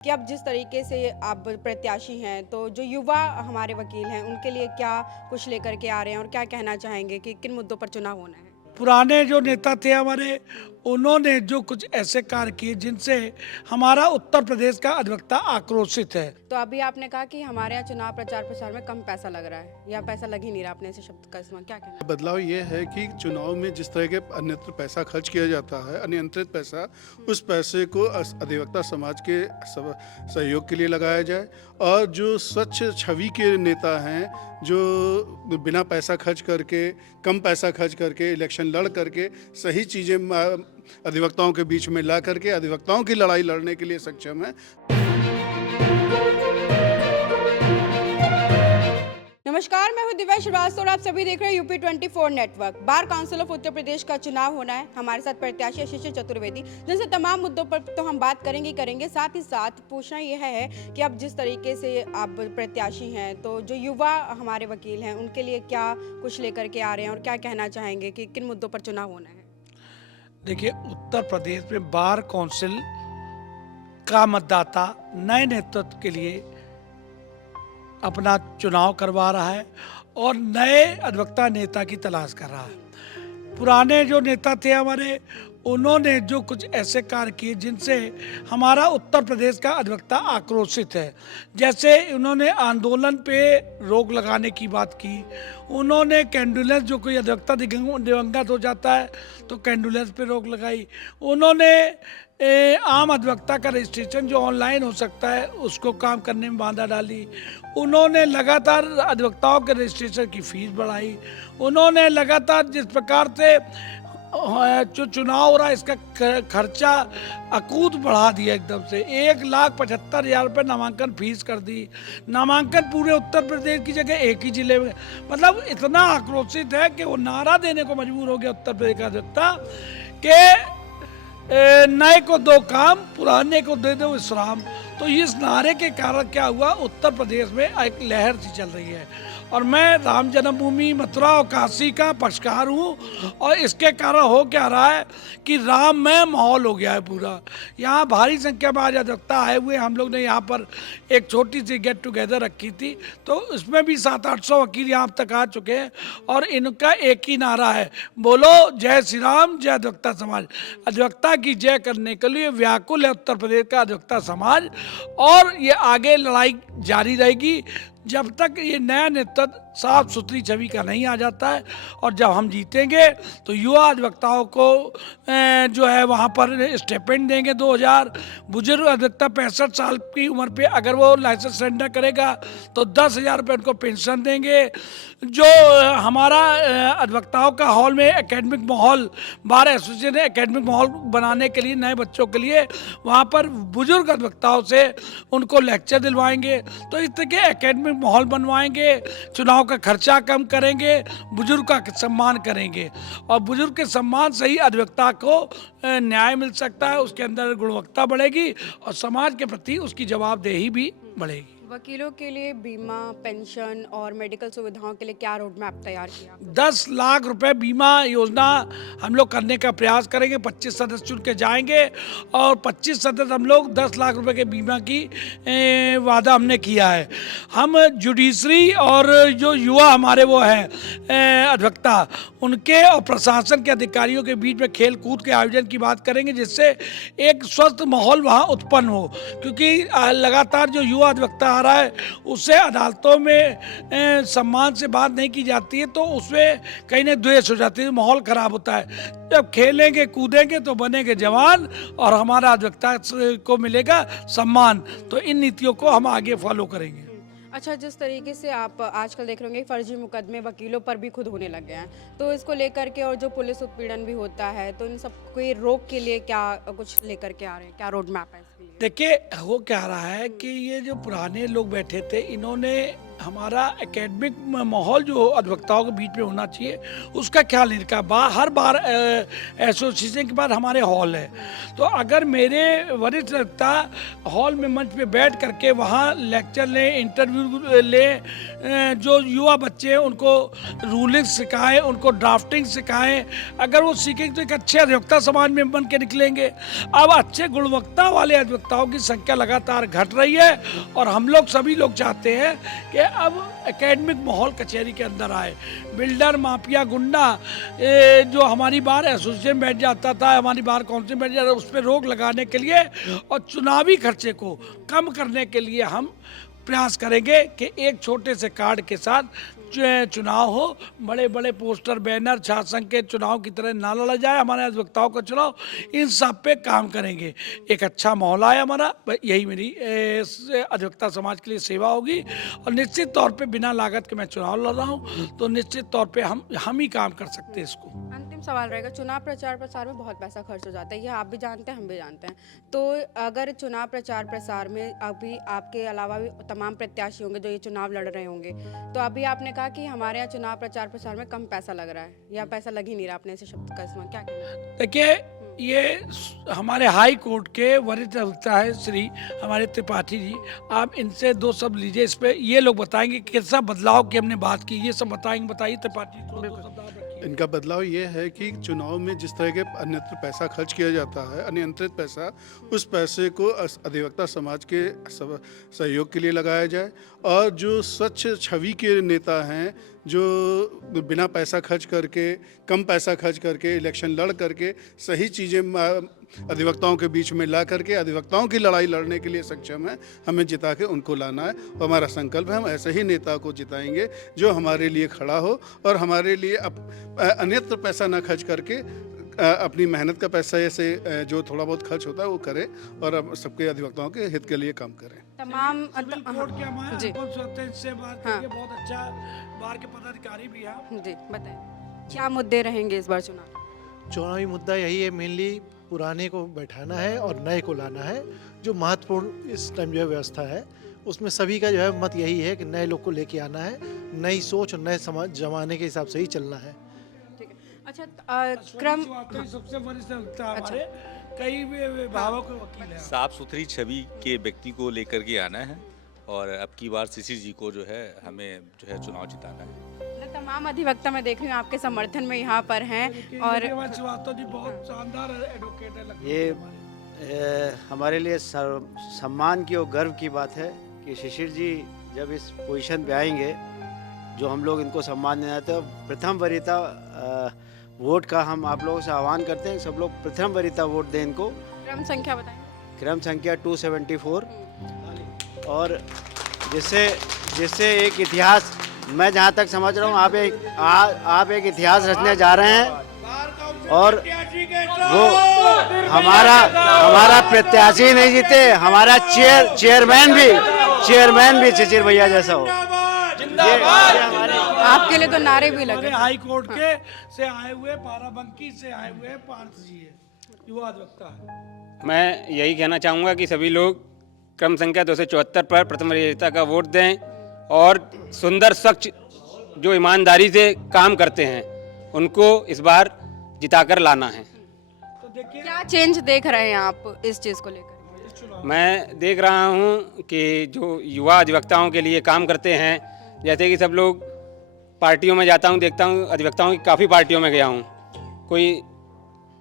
कि अब जिस तरीके से आप प्रत्याशी हैं, तो जो युवा हमारे वकील हैं, उनके लिए क्या कुछ लेकर के आ रहे हैं और क्या कहना चाहेंगे कि किन मुद्दों पर चुनाव होना है? पुराने जो नेता थे हमारे, उन्होंने जो कुछ ऐसे कार्य किए जिनसे हमारा उत्तर प्रदेश का अधिवक्ता आक्रोशित है। तो अभी आपने कहा कि हमारे यहाँ चुनाव प्रचार प्रसार में कम पैसा लग रहा है या पैसा लग ही नहीं रहा, आपने ऐसे शब्द का इस्तेमाल क्या कहना है? बदलाव ये है कि चुनाव में जिस तरह के अन्यत्र पैसा खर्च किया जाता है, अनियंत्रित पैसा, उस पैसे को अधिवक्ता समाज के सहयोग के लिए लगाया जाए और जो स्वच्छ छवि के नेता हैं, जो बिना पैसा खर्च करके, कम पैसा खर्च करके, इलेक्शन लड़ करके सही चीज़ें अधिवक्ताओं के बीच में ला करके अधिवक्ताओं की लड़ाई लड़ने के लिए सक्षम है। नमस्कार, मैं हूं दिव्या श्रीवास्तव और आप सभी देख रहे हैं UP 24 network. Bar council of Uttar Pradesh का चुनाव होना है। हमारे साथ प्रत्याशी आशीष चतुर्वेदी, जिनसे तमाम मुद्दों पर तो हम बात करेंगे। साथ ही साथ पूछना यह है कि अब जिस तरीके से आप प्रत्याशी हैं, तो जो युवा हमारे वकील हैं, उनके लिए क्या कुछ लेकर के आ रहे हैं और क्या कहना चाहेंगे कि किन मुद्दों पर चुनाव होना है? देखिए, उत्तर प्रदेश में बार काउंसिल का मतदाता नए नेतृत्व के लिए अपना चुनाव करवा रहा है और नए अधिवक्ता नेता की तलाश कर रहा है। पुराने जो नेता थे हमारे, उन्होंने जो कुछ ऐसे कार्य किए जिनसे हमारा उत्तर प्रदेश का अधिवक्ता आक्रोशित है। जैसे उन्होंने आंदोलन पे रोक लगाने की बात की, उन्होंने कैंडुलेंस, जो कोई अधिवक्ता दिवंगत हो जाता है तो कैंडुलेंस पे रोक लगाई, उन्होंने आम अधिवक्ता का रजिस्ट्रेशन जो ऑनलाइन हो सकता है उसको काम करने में बाधा डाली, उन्होंने लगातार अधिवक्ताओं के रजिस्ट्रेशन की फीस बढ़ाई, उन्होंने लगातार जिस प्रकार से जो चुनाव हो रहा है इसका खर्चा अकूत बढ़ा दिया एकदम से। 1,75,000 रुपये नामांकन फीस कर दी। नामांकन पूरे उत्तर प्रदेश की जगह एक ही जिले में, मतलब इतना आक्रोशित है कि वो नारा देने को मजबूर हो गया उत्तर प्रदेश का अधिवक्ता कि नए को दो काम, पुराने को दे दो विश्राम। तो इस नारे के कारण क्या हुआ, उत्तर प्रदेश में एक लहर सी चल रही है और मैं राम जन्मभूमि, मथुरा और काशी का पक्षकार हूँ और इसके कारण हो क्या रहा है कि राममय माहौल हो गया है पूरा। यहाँ भारी संख्या में आज अधिवक्ता आए हुए, हम लोग ने यहाँ पर एक छोटी सी गेट टुगेदर रखी थी, तो इसमें भी 700-800 वकील यहाँ अब तक आ चुके हैं और इनका एक ही नारा है, बोलो जय श्री राम, जय अधिवक्ता समाज। अधिवक्ता की जय करने के लिए व्याकुल है उत्तर प्रदेश का अधिवक्ता समाज और ये आगे लड़ाई जारी रहेगी जब तक ये नया नेतृत्व साफ सुथरी छवि का नहीं आ जाता है। और जब हम जीतेंगे तो युवा अधिवक्ताओं को जो है वहाँ पर स्टेपेंड देंगे 2,000। बुजुर्ग अधिवक्ता 65 साल की उम्र पे अगर वो लाइसेंस सरेंडर करेगा तो 10,000 रुपये उनको पेंशन देंगे। जो हमारा अधिवक्ताओं का हॉल में एकेडमिक माहौल, बार एसोसिएशन ने एकेडमिक माहौल बनाने के लिए नए बच्चों के लिए वहाँ पर बुजुर्ग अधिवक्ताओं से उनको लेक्चर दिलवाएंगे। तो इस तरह के एकेडमिक माहौल बनवाएंगे, चुनाव का खर्चा कम करेंगे, बुजुर्ग का सम्मान करेंगे और बुजुर्ग के सम्मान से ही अधिवक्ता को न्याय मिल सकता है, उसके अंदर गुणवत्ता बढ़ेगी और समाज के प्रति उसकी जवाबदेही भी बढ़ेगी। वकीलों के लिए बीमा, पेंशन और मेडिकल सुविधाओं के लिए क्या रोड मैप तैयार किया? 10 लाख रुपए बीमा योजना हम लोग करने का प्रयास करेंगे। 25 सदस्य चुन के जाएंगे और 25 सदस्य हम लोग 10 लाख रुपए के बीमा की वादा हमने किया है। हम जुडिशरी और जो युवा हमारे वो हैं अधिवक्ता, उनके और प्रशासन के अधिकारियों के बीच में खेल कूद के आयोजन की बात करेंगे जिससे एक स्वस्थ माहौल वहाँ उत्पन्न हो, क्योंकि लगातार जो युवा अधिवक्ता रहा है उससे अदालतों में सम्मान से बात नहीं की जाती है, तो उसमें कहीं ना द्वेष हो जाती है, माहौल खराब होता है। जब खेलेंगे कूदेंगे तो बनेंगे जवान और हमारा अधिवक्ता को मिलेगा सम्मान। तो इन नीतियों को हम आगे फॉलो करेंगे। अच्छा, जिस तरीके से आप आजकल देख रहे होंगे फर्जी मुकदमे वकीलों पर भी खुद होने लग गए हैं, तो इसको लेकर के और जो पुलिस उत्पीड़न भी होता है, तो इन सब को रोक के लिए क्या कुछ लेकर के आ रहे हैं, क्या रोड मैप है इसके लिए? देखिए, हो क्या रहा है कि ये जो पुराने लोग बैठे थे, इन्होंने हमारा एकेडमिक माहौल जो अधिवक्ताओं के बीच में होना चाहिए उसका ख्याल नहीं रखा। हर बार एसोसिएशन के बाद हमारे हॉल है, तो अगर मेरे वरिष्ठ अधिवक्ता हॉल में मंच पे बैठ करके वहाँ लेक्चर लें, इंटरव्यू लें, जो युवा बच्चे हैं उनको रूलिंग सिखाएं, उनको ड्राफ्टिंग सिखाएं, अगर वो सीखेंगे तो एक अच्छे अधिवक्ता समाज में बन के निकलेंगे। अब अच्छे गुणवत्ता वाले अधिवक्ताओं की संख्या लगातार घट रही है और हम लोग सभी लोग चाहते हैं कि अब एकेडमिक माहौल कचहरी के अंदर आए। बिल्डर, माफिया, गुंडा जो हमारी बार एसोसिएशन बैठ जाता था, हमारी बार काउंसिल बैठ जाता था, उस पर रोक लगाने के लिए और चुनावी खर्चे को कम करने के लिए हम प्रयास करेंगे कि एक छोटे से कार्ड के साथ चुनाव हो, बड़े बड़े पोस्टर, बैनर, छात्र संघ के चुनाव की तरह ना लड़ा जाए हमारे अधिवक्ताओं का चुनाव। इन सब पे काम करेंगे। एक अच्छा माहौल आए हमारा, यही मेरी अधिवक्ता समाज के लिए सेवा होगी। और निश्चित तौर पे बिना लागत के मैं चुनाव लड़ रहा हूँ, तो निश्चित तौर पे हम ही काम कर सकते हैं इसको। अंतिम सवाल रहेगा, चुनाव प्रचार प्रसार में बहुत पैसा खर्च हो जाता है, ये आप भी जानते हैं, हम भी जानते हैं। तो अगर चुनाव प्रचार प्रसार में अभी आपके अलावा भी तमाम प्रत्याशी होंगे जो ये चुनाव लड़ रहे होंगे, तो अभी आपने कहा कि हमारे यहाँ चुनाव प्रचार प्रसार में कम पैसा लग रहा है या पैसा लग ही नहीं रहा, आपने ऐसे शब्द का इस्तेमाल क्या कहना? देखिए, ये हमारे हाई कोर्ट के वरिष्ठ अधिवक्ता है श्री हमारे त्रिपाठी जी, आप इनसे दो शब्द लीजिए इस पे। ये लोग बताएंगे कैसा बदलाव की हमने बात की, ये सब बताएंगे। बताइए त्रिपाठी, दो शब्द आप रखिए। इनका बदलाव ये है कि चुनाव में जिस तरह के अन्यत्र पैसा खर्च किया जाता है, अनियंत्रित पैसा, उस पैसे को अधिवक्ता समाज के सहयोग के लिए लगाया जाए। और जो स्वच्छ छवि के नेता हैं, जो बिना पैसा खर्च करके, कम पैसा खर्च करके इलेक्शन लड़ करके सही चीज़ें अधिवक्ताओं के बीच में ला करके अधिवक्ताओं की लड़ाई लड़ने के लिए सक्षम है, हमें जिता के उनको लाना है। और हमारा संकल्प है, हम ऐसे ही नेता को जिताएंगे जो हमारे लिए खड़ा हो और हमारे लिए अन्यत्र पैसा ना खर्च करके अपनी मेहनत का पैसा ऐसे जो थोड़ा बहुत खर्च होता है वो करे और अब सबके अधिवक्ताओं के हित के लिए काम करें। तमाम कोर्ट के हमारे जी से बात करके बहुत अच्छा, बार के पदाधिकारी भी हैं। जी बताएं, क्या मुद्दे रहेंगे इस बार चुनाव? चुनावी मुद्दा यही है, मेनली पुराने को बैठाना है और नए को लाना है। जो महत्वपूर्ण इस टाइम जो है व्यवस्था है उसमें सभी का जो है मत यही है कि नए लोग को लेके आना है, नई सोच और नए समाज जमाने के हिसाब से ही चलना है। ठीक है, अच्छा क्रम सबसे वरिष्ठ अधिवक्ता हमारे कई विभागों के वकील हैं। साफ सुथरी छवि के व्यक्ति को लेकर के आना है और अब की बार शिशिर जी को जो है हमें जो है चुनाव जिताना है। तमाम अधिवक्ता मैं देख रही हूँ आपके समर्थन में यहाँ पर हैं और श्रीवास्तव जी बहुत शानदार एडवोकेट है। ये हमारे लिए सम्मान की और गर्व की बात है कि शिशिर जी जब इस पोजीशन पे आएंगे, जो हम लोग इनको सम्मान देना चाहते हैं, प्रथम वरीयता वोट का हम आप लोगों से आह्वान करते हैं, सब लोग प्रथम वरीयता वोट दें इनको। क्रम संख्या बताएं। क्रम संख्या 274। और जिससे एक इतिहास, मैं जहाँ तक समझ रहा हूँ आप एक इतिहास रचने जा रहे हैं। और वो हमारा प्रत्याशी नहीं जीते, हमारा चेयरमैन भी शिशिर भैया जैसा हो। आपके लिए तो नारे भी लगे। हाई कोर्ट के से आए हुए, बाराबंकी से आए हुए पार्थ जी है, युवा अधिवक्ता है। मैं यही कहना चाहूँगा कि सभी लोग क्रम संख्या 274 पर प्रथम वरीयता का वोट दें और सुंदर, स्वच्छ, जो ईमानदारी से काम करते हैं उनको इस बार जिताकर लाना है। तो देखिए, क्या चेंज देख रहे हैं आप इस चीज़ को लेकर? मैं देख रहा हूँ कि जो युवा अधिवक्ताओं के लिए काम करते हैं, जैसे कि सब लोग पार्टियों में जाता हूँ, देखता हूँ अधिवक्ताओं की काफ़ी पार्टियों में गया हूँ, कोई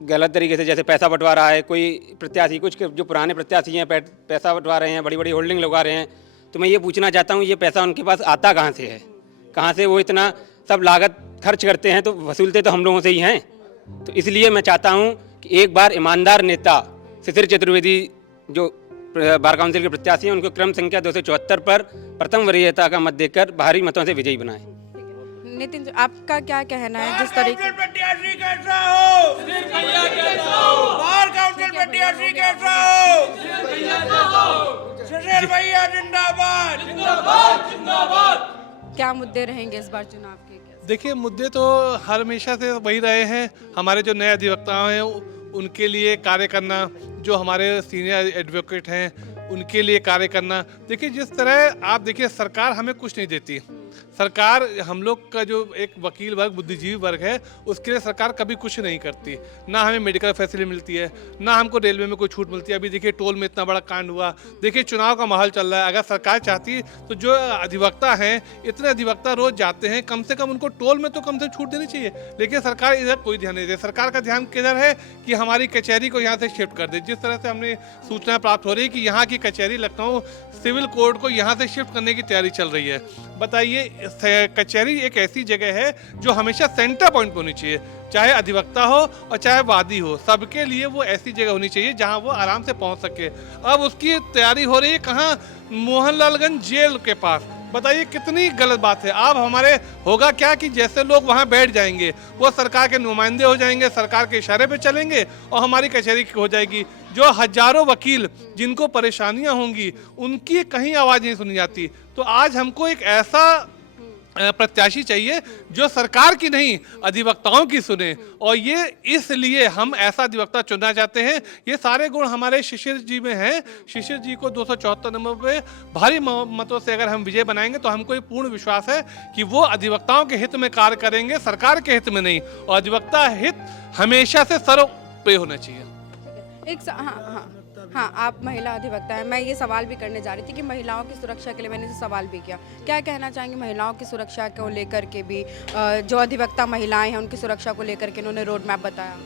गलत तरीके से जैसे पैसा बंटवा रहा है, कोई प्रत्याशी, कुछ जो पुराने प्रत्याशी हैं पैसा बंटवा रहे हैं, बड़ी बड़ी होल्डिंग लगा रहे हैं। तो मैं ये पूछना चाहता हूँ, ये पैसा उनके पास आता कहाँ से है? कहाँ से वो इतना सब लागत खर्च करते हैं? तो वसूलते तो हम लोगों से ही हैं। तो इसलिए मैं चाहता हूँ कि एक बार ईमानदार नेता शिशिर चतुर्वेदी जो बार काउंसिल के प्रत्याशी हैं, उनको क्रम संख्या 274 पर प्रथम वरीयता का मत देकर भारी मतों से विजयी बनाएं। नितिन, आपका क्या कहना है जिस तरीके प्रत्याशी कैसा हो? बार काउंसिल प्रत्याशी कैसा हो? शिशिर भैया जिंदाबाद, जिंदाबाद, जिंदाबाद। क्या मुद्दे रहेंगे इस बार चुनाव के? देखिए, मुद्दे तो हमेशा से वही रहे हैं। हमारे जो नए अधिवक्ता हैं उनके लिए कार्य करना, जो हमारे सीनियर एडवोकेट हैं उनके लिए कार्य करना। देखिए जिस तरह आप देखिए सरकार हमें कुछ नहीं देती, सरकार हम लोग का जो एक वकील वर्ग बुद्धिजीवी वर्ग है उसके लिए सरकार कभी कुछ नहीं करती। ना हमें मेडिकल फैसिलिटी मिलती है, ना हमको रेलवे में कोई छूट मिलती है। अभी देखिए टोल में इतना बड़ा कांड हुआ, देखिए चुनाव का माहौल चल रहा है। अगर सरकार चाहती तो जो अधिवक्ता हैं, इतने अधिवक्ता रोज जाते हैं, कम से कम उनको टोल में तो कम से छूट देनी चाहिए। लेकिन सरकार इधर कोई ध्यान नहीं दे। सरकार का ध्यान किधर है कि हमारी कचहरी को यहाँ से शिफ्ट कर दे। जिस तरह से हमने सूचना प्राप्त हो रही है कि यहाँ की कचहरी लखनऊ सिविल कोर्ट को यहाँ से शिफ्ट करने की तैयारी चल रही है। बताइए कचहरी एक ऐसी जगह है जो हमेशा सेंटर पॉइंट पर होनी चाहिए, चाहे अधिवक्ता हो और चाहे वादी हो, सबके लिए वो ऐसी जगह होनी चाहिए जहां वो आराम से पहुंच सके। अब उसकी तैयारी हो रही है कहाँ? मोहनलालगंज जेल के पास। बताइए कितनी गलत बात है। अब हमारे होगा क्या कि जैसे लोग वहां बैठ जाएंगे वो सरकार के नुमाइंदे हो जाएंगे, सरकार के इशारे पे चलेंगे और हमारी कचहरी हो जाएगी। जो हजारों वकील जिनको परेशानियां होंगी उनकी कहीं आवाज़ नहीं सुनी जाती। तो आज हमको एक ऐसा प्रत्याशी चाहिए जो सरकार की नहीं अधिवक्ताओं की सुने, और ये इसलिए हम ऐसा अधिवक्ता चुनना चाहते हैं। ये सारे गुण हमारे शिशिर जी में हैं। शिशिर जी को 274 नंबर पे भारी मतों से अगर हम विजय बनाएंगे तो हमको ये पूर्ण विश्वास है कि वो अधिवक्ताओं के हित में कार्य करेंगे, सरकार के हित में नहीं। और अधिवक्ता हित हमेशा से सर्वोपरि होना चाहिए। हाँ, आप महिला अधिवक्ता हैं। मैं ये सवाल भी करने जा रही थी कि महिलाओं की सुरक्षा के लिए मैंने सवाल भी किया। क्या कहना चाहेंगे महिलाओं की सुरक्षा को लेकर के भी, जो अधिवक्ता महिलाएं हैं उनकी सुरक्षा को लेकर के इन्होंने रोड मैप बताया?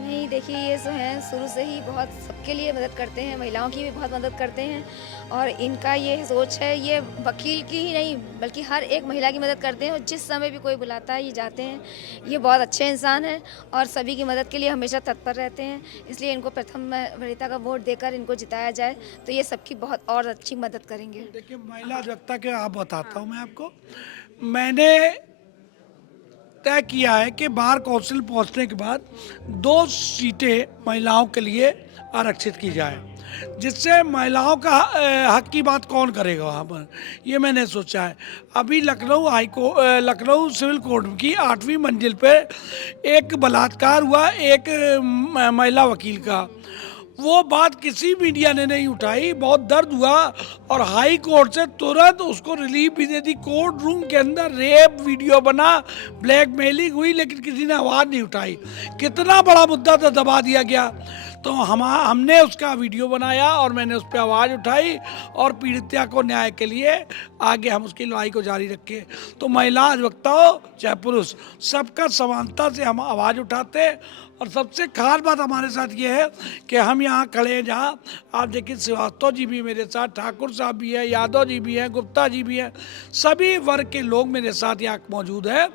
नहीं, देखिए ये जो है शुरू से ही बहुत सबके लिए मदद करते हैं, महिलाओं की भी बहुत मदद करते हैं। और इनका ये सोच है, ये वकील की ही नहीं बल्कि हर एक महिला की मदद करते हैं। और जिस समय भी कोई बुलाता है ये जाते हैं। ये बहुत अच्छे इंसान हैं और सभी की मदद के लिए हमेशा तत्पर रहते हैं। इसलिए इनको प्रथम वरीयता का वोट देकर इनको जिताया जाए तो ये सबकी बहुत और अच्छी मदद करेंगे। देखिए महिला अधिवक्ता के आप बताता हूँ मैं आपको, मैंने तय किया है कि बार काउंसिल पहुंचने के बाद 2 सीटें महिलाओं के लिए आरक्षित की जाए, जिससे महिलाओं का हक की बात कौन करेगा वहाँ पर, ये मैंने सोचा है। अभी लखनऊ सिविल कोर्ट की 8वीं मंजिल पे एक बलात्कार हुआ एक महिला वकील का। वो बात किसी मीडिया ने नहीं उठाई, बहुत दर्द हुआ और हाई कोर्ट से तुरंत उसको रिलीफ भी दे दी। कोर्ट रूम के अंदर रेप वीडियो बना, ब्लैकमेलिंग हुई, लेकिन किसी ने आवाज़ नहीं उठाई। कितना बड़ा मुद्दा तो दबा दिया गया। तो हमने उसका वीडियो बनाया और मैंने उस पर आवाज़ उठाई और पीड़िता को न्याय के लिए आगे हम उसकी लड़ाई को जारी रखे। तो महिला अधिवक्ता हो चाहे पुरुष, सबका समानता से हम आवाज़ उठाते हैं। और सबसे खास बात हमारे साथ ये है कि हम यहाँ खड़े हैं, जहाँ आप देखिए श्रीवास्तव जी भी मेरे साथ, ठाकुर साहब भी हैं, यादव जी भी हैं, गुप्ता जी भी हैं, सभी वर्ग के लोग मेरे साथ यहाँ मौजूद हैं।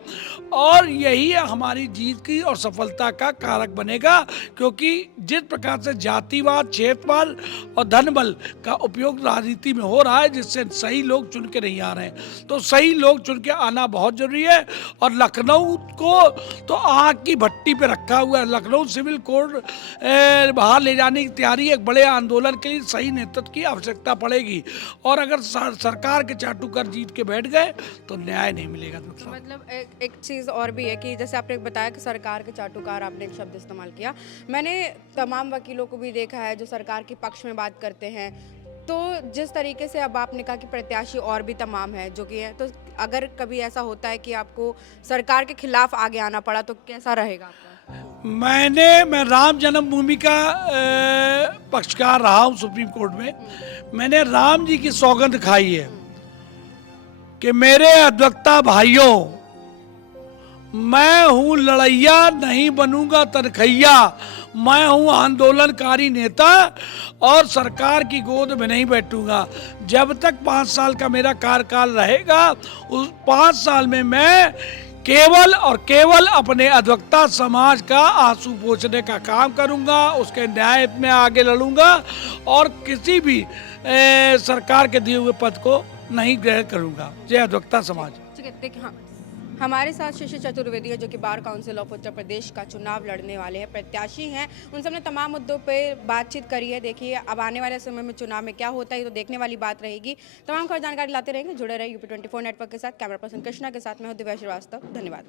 और यही हमारी जीत की और सफलता का कारक बनेगा, क्योंकि जिस प्रकार से जातिवाद, क्षेत्रवाद और धनबल का उपयोग राजनीति में हो रहा है, जिससे सही लोग चुन के नहीं आ रहे हैं, तो सही लोग चुन के आना बहुत जरूरी है। और लखनऊ को तो आग की भट्टी पे रखा हुआ है। लखनऊ सिविल कोर्ट बाहर ले जाने की तैयारी, एक बड़े आंदोलन के लिए सही नेतृत्व की आवश्यकता पड़ेगी। और अगर सरकार के चाटुकार जीत के बैठ गए तो न्याय नहीं मिलेगा। मतलब एक चीज़ और भी है कि जैसे आपने बताया कि सरकार के चाटुकार, आपने एक शब्द इस्तेमाल किया। मैंने तमाम वकीलों को भी देखा है जो सरकार के पक्ष में बात करते हैं। तो जिस तरीके से अब आपने कहा कि प्रत्याशी और भी तमाम है जो कि है, तो अगर कभी ऐसा होता है कि आपको सरकार के खिलाफ आगे आना पड़ा तो कैसा रहेगा आपका? मैं राम जन्मभूमि का पक्षकार रहा हूँ सुप्रीम कोर्ट में। मैंने राम जी की सौगंध खाई है कि मेरे अधिवक्ता भाइयों, मैं हूँ लड़ैया, नहीं बनूंगा तनखैया। मैं हूँ आंदोलनकारी नेता और सरकार की गोद में नहीं बैठूंगा। जब तक 5 साल का मेरा कार्यकाल रहेगा, उस 5 साल में मैं केवल और केवल अपने अधिवक्ता समाज का आंसू पोंछने का काम करूंगा, उसके न्याय में आगे लड़ूंगा और किसी भी सरकार के दिए हुए पद को नहीं ग्रहण करूंगा। जय अधिवक्ता समाज। ठीक है, देखिए, हाँ, हमारे साथ शिशिर चतुर्वेदी है जो कि बार काउंसिल ऑफ उत्तर प्रदेश का चुनाव लड़ने वाले हैं, प्रत्याशी हैं। उन सबने तमाम मुद्दों पे बातचीत करी है। देखिए अब आने वाले समय में चुनाव में क्या होता है तो देखने वाली बात रहेगी। तमाम खबर जानकारी लाते रहेंगे। जुड़े रहे यूपी 24 नेटवर्क के साथ। कैमरा पर्सन कृष्णा के साथ मैं हूं दिव्या श्रीवास्तव। धन्यवाद।